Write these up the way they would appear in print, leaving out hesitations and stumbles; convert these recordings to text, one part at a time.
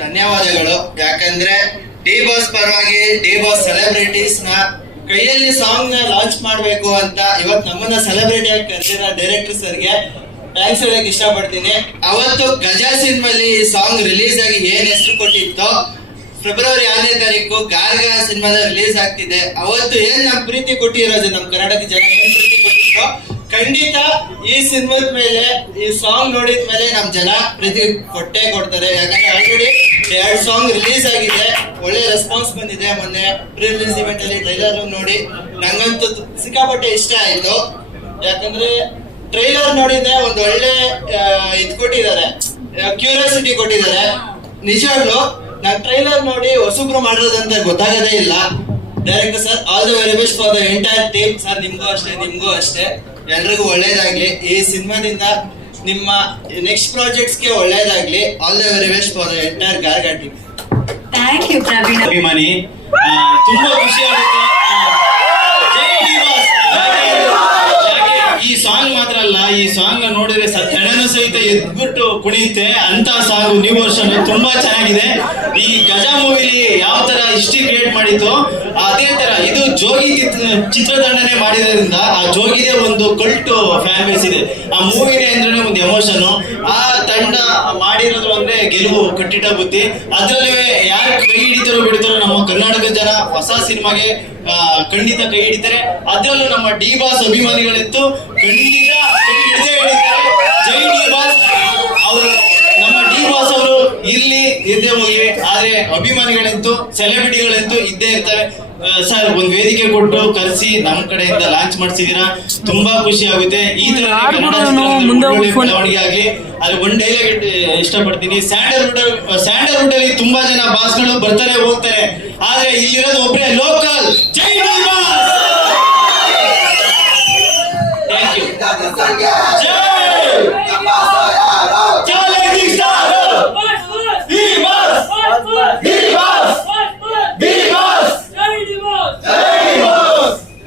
ಧನ್ಯವಾದಗಳು. ಯಾಕಂದ್ರೆ D boss ಪರವಾಗಿ ಡಿ ಬಾಸ್ ಸೆಲೆಬ್ರಿಟೀಸ್ ನ ಕೈಯಲ್ಲಿ ಸಾಂಗ್ ನ ಲಾಂಚ್ ಮಾಡ್ಬೇಕು ಅಂತ ಇವತ್ತು ನಮ್ಮನ್ನ ಸೆಲೆಬ್ರಿಟಿ ಆಗಿ ಕರೆದಿರೋ ಡೈರೆಕ್ಟರ್ ಸರ್ಗೆ ಥ್ಯಾಂಕ್ಸ್ ಹೇಳಕ್ ಇಷ್ಟಪಡ್ತೀನಿ. ಅವತ್ತು ಗಜಾ ಸಿನಿಮಾಲಿ ಈ ಸಾಂಗ್ ರಿಲೀಸ್ ಆಗಿ ಏನ್ ಹೆಸರು ಕೊಟ್ಟಿತ್ತೋ, ಫೆಬ್ರವರಿ 6ನೇ ತಾರೀಕು ಗಾರ್ಗ ಸಿನಿಮಾದ ರಿಲೀಸ್ ಆಗ್ತಿದೆ. ಅವತ್ತು ಏನ್ ನಮ್ ಪ್ರೀತಿ ಕೊಟ್ಟಿರೋದು, ನಮ್ ಕರ್ನಾಟಕ ಜನ ಏನ್ ಪ್ರೀತಿ ಕೊಟ್ಟಿರೋ, ಖಂಡಿತ ಈ ಸಿನಿಮಾದ ಮೇಲೆ ಈ ಸಾಂಗ್ ನೋಡಿದ ಮೇಲೆ ನಮ್ ಜನ ಪ್ರೀತಿ ಕೊಟ್ಟೇ ಕೊಡ್ತಾರೆ. ಯಾಕಂದ್ರೆ ಆಲ್ರೆಡಿ 2 ಸಾಂಗ್ ರಿಲೀಸ್ ಆಗಿದೆ, ಒಳ್ಳೆ ರೆಸ್ಪಾನ್ಸ್ ಬಂದಿದೆ. ಮೊನ್ನೆ ಪ್ರೀ ರಿಲೀಸ್ ಇವೆಂಟ್ ಅಲ್ಲಿ ಟ್ರೈಲರ್ ನೋಡಿ ನಂಗಂತೂ ಸಿಕ್ಕಾಪಟ್ಟೆ ಇಷ್ಟ ಆಯ್ತು. ಯಾಕಂದ್ರೆ ಟ್ರೈಲರ್ ನೋಡಿದ್ರೆ ಒಂದು ಒಳ್ಳೆ ಇದು ಕೊಟ್ಟಿದ್ದಾರೆ, ಕ್ಯೂರಿಯಾಸಿಟಿ ಕೊಟ್ಟಿದ್ದಾರೆ. ನಿಜವಾಗ್ಲು ನಾನ್ ಟ್ರೈಲರ್ ನೋಡಿ ಹೊಸಬ್ರು ಮಾಡಿರೋದಂತ ಗೊತ್ತಾಗದೇ ಇಲ್ಲ. Director sir, all the very best for the entire team. Sir ನಿಮ್ಗೂ ಅಷ್ಟೇ ಎಲ್ರಿಗೂ ಒಳ್ಳೇದಾಗ್ಲಿ. ಈ ಸಿನಿಮಾದಿಂದ ನಿಮ್ಮ ನೆಕ್ಸ್ಟ್ ಪ್ರಾಜೆಕ್ಟ್ಸ್ ಗೆ ಒಳ್ಳೇದಾಗ್ಲಿ. All the very best for the entire Garga team. Thank you Praveen. ಅಭಿಮಾನಿ ತುಂಬಾ ಖುಷಿ ಆಗುತ್ತೆ. ಈ ಸಾಂಗ್ ಮಾತ್ರ ಅಲ್ಲ, ಈ ಸಾಂಗ್ ನೋಡಿದ್ರೆ ಹೆಣನು ಸಹಿತ ಎದ್ಬಿಟ್ಟು ಕುಣಿಯುತ್ತೆ ಅಂತ ಸಾಂಗ್. ನ್ಯೂ ವರ್ಷನ್ ತುಂಬಾ ಚೆನ್ನಾಗಿದೆ. ಈ ಗಜಾ ಮೂವಿಲಿ ಯಾವ ತರ ಹಿಸ್ಟ್ರಿ ಕ್ರಿಯೇಟ್ ಮಾಡಿತ್ತು ಅದೇ ತರ ಇದು ಜೋಗಿ ಚಿತ್ರತಂಡನೆ ಮಾಡಿದ್ರಿಂದ ಆ ಜೋಗಿದೇ ಒಂದು ಕಲ್ಟ್ ಫ್ಯಾನ್ ಬೇಸ್ ಇದೆ. ಆ ಮೂವಿನೇ ಅಂದ್ರೆ ಒಂದು ಎಮೋಷನ್. ಆ ತಂಡ ಮಾಡಿರೋದು ಅಂದ್ರೆ ಗೆಲುವು ಕಟ್ಟಿಟ್ಟ ಬುದ್ಧಿ. ಅದ್ರಲ್ಲೂ ಯಾರು ಕೈ ಹಿಡಿತಾರೋ ಬಿಡ್ತಾರೋ ನಮ್ಮ ಕರ್ನಾಟಕ ಜನ ಹೊಸ ಸಿನಿಮಾಗೆ ಖಂಡಿತ ಕೈ ಹಿಡಿತಾರೆ. ಅದ್ರಲ್ಲೂ ನಮ್ಮ ಡಿ ಬಾಸ್ ಅಭಿಮಾನಿಗಳಂತೂ ಖಂಡಿತ ಕೈ ಹಿಡಿದೇ ಹಿಡಿತಾರೆ. ಜೈ ಡಿ ಬಾಸ್. ಅವರು ನಮ್ಮ ಡಿ ಬಾಸ್ ಅವರು ಇಲ್ಲಿ ಇದ್ದೇ ಹೋಗಿವೆ, ಆದ್ರೆ ಅಭಿಮಾನಿಗಳಂತೂ ಸೆಲೆಬ್ರಿಟಿಗಳಂತೂ ಇದ್ದೇ ಇರ್ತಾರೆ. ಸರ್, ಒಂದ್ ವೇದಿಕೆ ಕೊಟ್ಟು ಕರೆಸಿ ನಮ್ಮ ಕಡೆಯಿಂದ ಲಾಂಚ್ ಮಾಡಿಸಿದೀರಾ, ತುಂಬಾ ಖುಷಿ ಆಗುತ್ತೆ. ಈ ತರ ಬೆಳವಣಿಗೆ ಆಗ್ಲಿ. ಅಲ್ಲಿ ಒಂದ್ ಡೈಲಾಗ್ ಇಷ್ಟಪಡ್ತೀನಿ. ಸ್ಯಾಂಡಲ್ವುಡ್ ಅಲ್ಲಿ ತುಂಬಾ ಜನ ಬಾಸ್ಗಳು ಬರ್ತಾರೆ ಹೋಗ್ತಾರೆ, ಆದ್ರೆ ಇಲ್ಲಿರೋದು ಒಬ್ಬರೇ ಲೋಕಲ್. ಜೈ ಡಿ ಬಾಸ್. Thank you. ಜೈ ಚಾಲೆಂಜಿಂಗ್ ಸ್ಟಾರ್ ಡಿ ಬಾಸ್.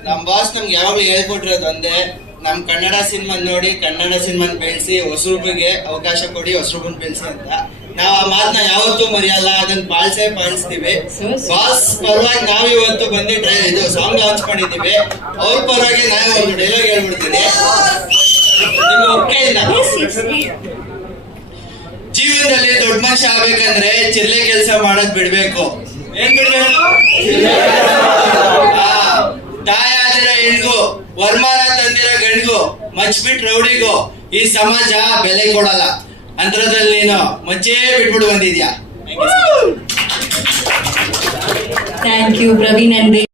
ನಮ್ ಬಾಸ್ ನಮ್ಗೆ ಯಾವಾಗ್ಲೂ ಹೇಳ್ಕೊಟ್ಟಿರೋದು ಒಂದೇ, ನಮ್ ಕನ್ನಡ ಸಿನಿಮಾ ನೋಡಿ ಕನ್ನಡ ಸಿನಿಮಾನ ಬೆಳೆಸಿ, ಹೊಸಬ್ರಿಗೆ ಅವಕಾಶ ಕೊಡಿ, ಹೊಸಬ್ರನ್ನ ಬೆಳೆಸಿ ಅಂತ. ನಾವ್ ಆ ಮಾತನ್ನ ಯಾವತ್ತೂ ಮರೆಯಲ್ಲ, ಅದನ್ನ ಪಾಲಿಸ್ತೀವಿ. ಬಾಸ್ ಪರವಾಗಿ ನಾವ್ ಇವತ್ತು ಬಂದು ಇದು ಸಾಂಗ್ ಲಾಂಚ್ ಮಾಡಿದೀವಿ. ಅವ್ರ ಪರವಾಗಿ ನಾನು ಒಂದು ಡೈಲಾಗ್ ಹೇಳ್ಬಿಡ್ತೀನಿ. ನಿಮ್ಗೆ ಒಪ್ಪಿಗೆ ಇಲ್ಲ? ಜೀವನದಲ್ಲಿ ದೊಡ್ಡ ಮನುಷ್ಯ ಆಗ್ಬೇಕಂದ್ರೆ ಚಿರ್ಲೆ ಕೆಲಸ ಮಾಡೋದ್ ಬಿಡ್ಬೇಕು. ಏನ್ ಬಿಡ್ಬೇಕು? ತಾಯ ಆದಿರೋ ಹೆಣ್ಗು, ವರ್ಮಾನ ತಂದಿರೋ ಗಂಡ್ಗು, ಮಚ್ಬಿಟ್ ರೌಡಿಗೂ ಈ ಸಮಾಜ ಬೆಲೆ ಕೊಡಲ್ಲ. ಅಂತರದಲ್ಲಿ ನೀನು ಮಚ್ಚೇ ಬಿಟ್ಬಿಟ್ಟು ಬಂದಿದ್ಯಾ. Thank you Praveen.